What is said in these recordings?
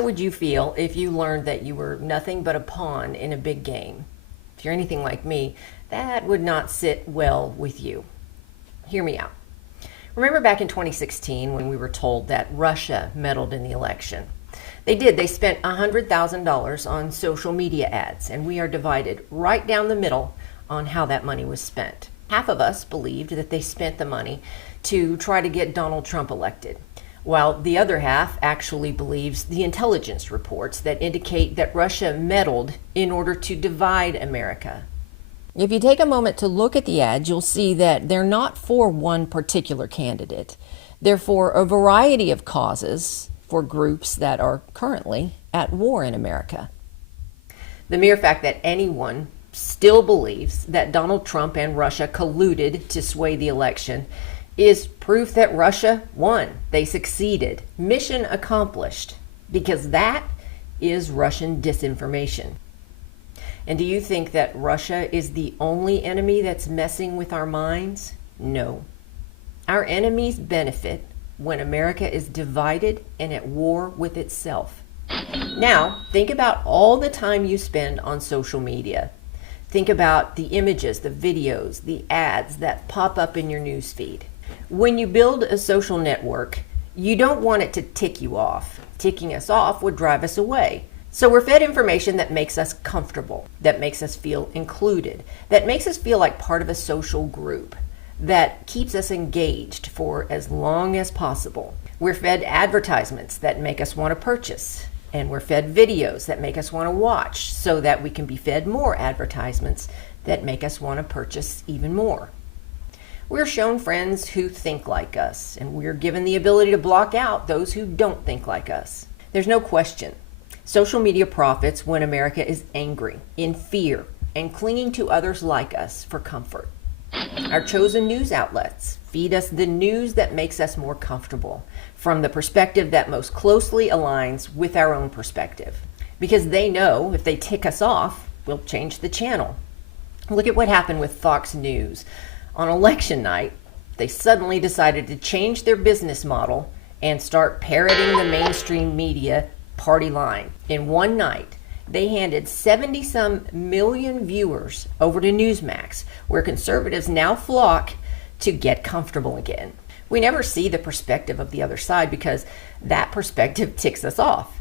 How would you feel if you learned that you were nothing but a pawn in a big game? If you're anything like me, that would not sit well with you. Hear me out. Remember back in 2016 when we were told that Russia meddled in the election? They did. They spent $100,000 on social media ads, and we are divided right down the middle on how that money was spent. Half of us believed that they spent the money to try to get Donald Trump elected, while the other half actually believes the intelligence reports that indicate that Russia meddled in order to divide America. If you take a moment to look at the ads, you'll see that they're not for one particular candidate. They're for a variety of causes for groups that are currently at war in America. The mere fact that anyone still believes that Donald Trump and Russia colluded to sway the election is proof that Russia won. They succeeded. Mission accomplished. Because that is Russian disinformation. And do you think that Russia is the only enemy that's messing with our minds? No. Our enemies benefit when America is divided and at war with itself. Now, think about all the time you spend on social media. Think about the images, the videos, the ads that pop up in your news feed. When you build a social network, you don't want it to tick you off. Ticking us off would drive us away. So we're fed information that makes us comfortable, that makes us feel included, that makes us feel like part of a social group, that keeps us engaged for as long as possible. We're fed advertisements that make us want to purchase, and we're fed videos that make us want to watch so that we can be fed more advertisements that make us want to purchase even more. We're shown friends who think like us, and we're given the ability to block out those who don't think like us. There's no question. Social media profits when America is angry, in fear, and clinging to others like us for comfort. Our chosen news outlets feed us the news that makes us more comfortable, from the perspective that most closely aligns with our own perspective. Because they know if they tick us off, we'll change the channel. Look at what happened with Fox News. On election night, they suddenly decided to change their business model and start parroting the mainstream media party line. In one night, they handed 70-some million viewers over to Newsmax, where conservatives now flock to get comfortable again. We never see the perspective of the other side because that perspective ticks us off.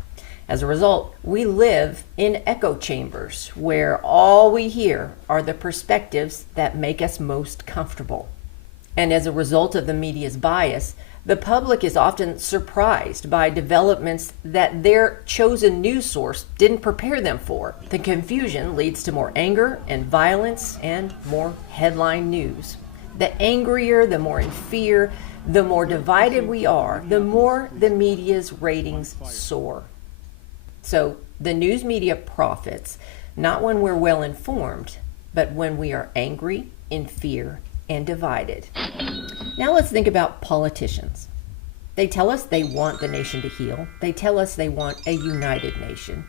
As a result, we live in echo chambers where all we hear are the perspectives that make us most comfortable. And as a result of the media's bias, the public is often surprised by developments that their chosen news source didn't prepare them for. The confusion leads to more anger and violence and more headline news. The angrier, the more in fear, the more divided we are, the more the media's ratings soar. So the news media profits not when we're well informed, but when we are angry, in fear, and divided. Now let's think about politicians. They tell us they want the nation to heal. They tell us they want a united nation.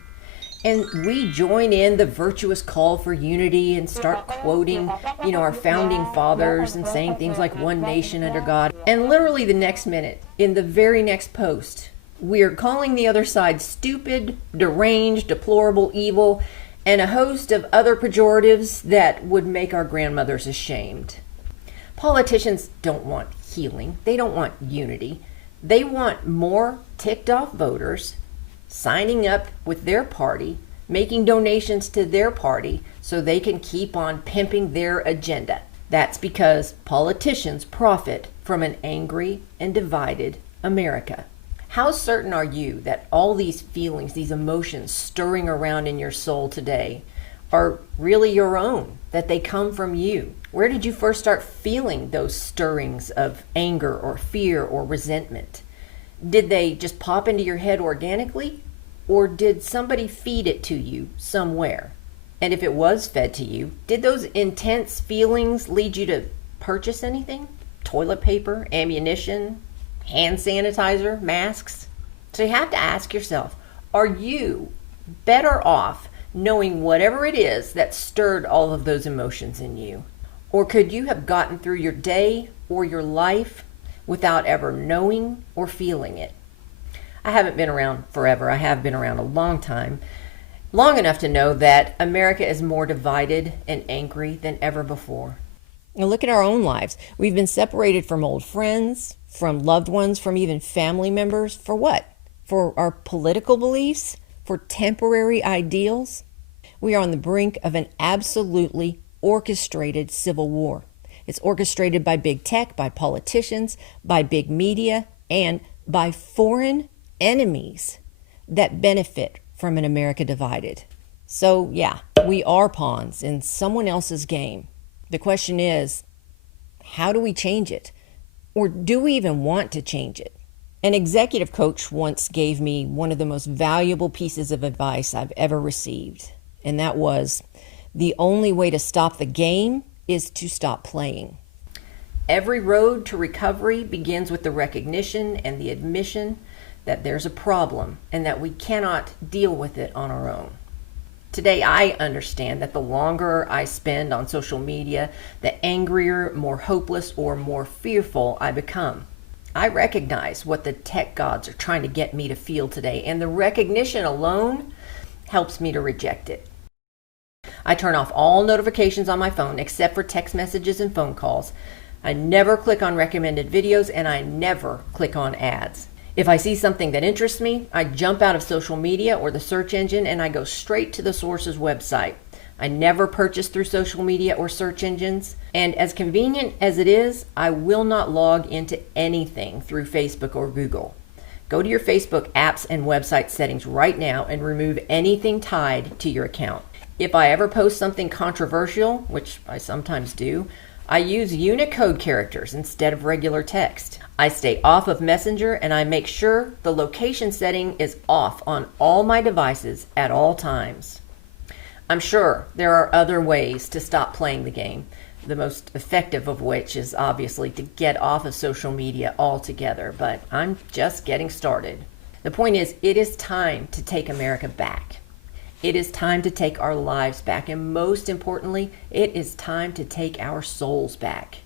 And we join in the virtuous call for unity and start quoting, our founding fathers and saying things like one nation under God. And literally the next minute, in the very next post, we're calling the other side stupid, deranged, deplorable, evil, and a host of other pejoratives that would make our grandmothers ashamed. Politicians don't want healing. They don't want unity. They want more ticked off voters signing up with their party, making donations to their party so they can keep on pimping their agenda. That's because politicians profit from an angry and divided America. How certain are you that all these feelings, these emotions stirring around in your soul today are really your own, that they come from you? Where did you first start feeling those stirrings of anger or fear or resentment? Did they just pop into your head organically? Or did somebody feed it to you somewhere? And if it was fed to you, did those intense feelings lead you to purchase anything? Toilet paper, ammunition, hand sanitizer, masks? So you have to ask yourself, are you better off knowing whatever it is that stirred all of those emotions in you? Or could you have gotten through your day or your life without ever knowing or feeling it? I haven't been around forever. I have been around a long time, long enough to know that America is more divided and angry than ever before. Now look at our own lives. We've been separated from old friends, from loved ones, from even family members. For what? For our political beliefs? For temporary ideals? We are on the brink of an absolutely orchestrated civil war. It's orchestrated by big tech, by politicians, by big media, and by foreign enemies that benefit from an America divided. So yeah, we are pawns in someone else's game. The question is, how do we change it? Or do we even want to change it? An executive coach once gave me one of the most valuable pieces of advice I've ever received, and that was, the only way to stop the game is to stop playing. Every road to recovery begins with the recognition and the admission that there's a problem and that we cannot deal with it on our own. Today, I understand that the longer I spend on social media, the angrier, more hopeless, or more fearful I become. I recognize what the tech gods are trying to get me to feel today, and the recognition alone helps me to reject it. I turn off all notifications on my phone except for text messages and phone calls. I never click on recommended videos, and I never click on ads. If I see something that interests me, I jump out of social media or the search engine and I go straight to the source's website. I never purchase through social media or search engines. And as convenient as it is, I will not log into anything through Facebook or Google. Go to your Facebook apps and website settings right now and remove anything tied to your account. If I ever post something controversial, which I sometimes do, I use Unicode characters instead of regular text. I stay off of Messenger and I make sure the location setting is off on all my devices at all times. I'm sure there are other ways to stop playing the game, the most effective of which is obviously to get off of social media altogether, but I'm just getting started. The point is, it is time to take America back. It is time to take our lives back, and most importantly, it is time to take our souls back.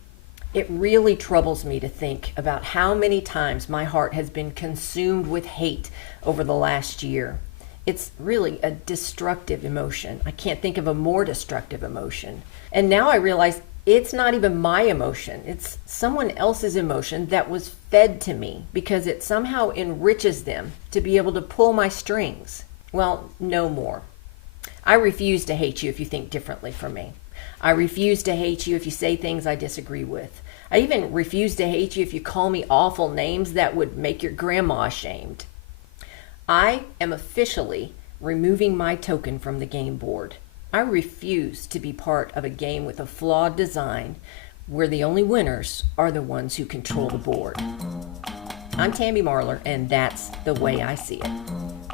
It really troubles me to think about how many times my heart has been consumed with hate over the last year. It's really a destructive emotion. I can't think of a more destructive emotion. And now I realize it's not even my emotion. It's someone else's emotion that was fed to me because it somehow enriches them to be able to pull my strings. Well, no more. I refuse to hate you if you think differently from me. I refuse to hate you if you say things I disagree with. I even refuse to hate you if you call me awful names that would make your grandma ashamed. I am officially removing my token from the game board. I refuse to be part of a game with a flawed design where the only winners are the ones who control the board. I'm Tammy Marler, and that's the way I see it.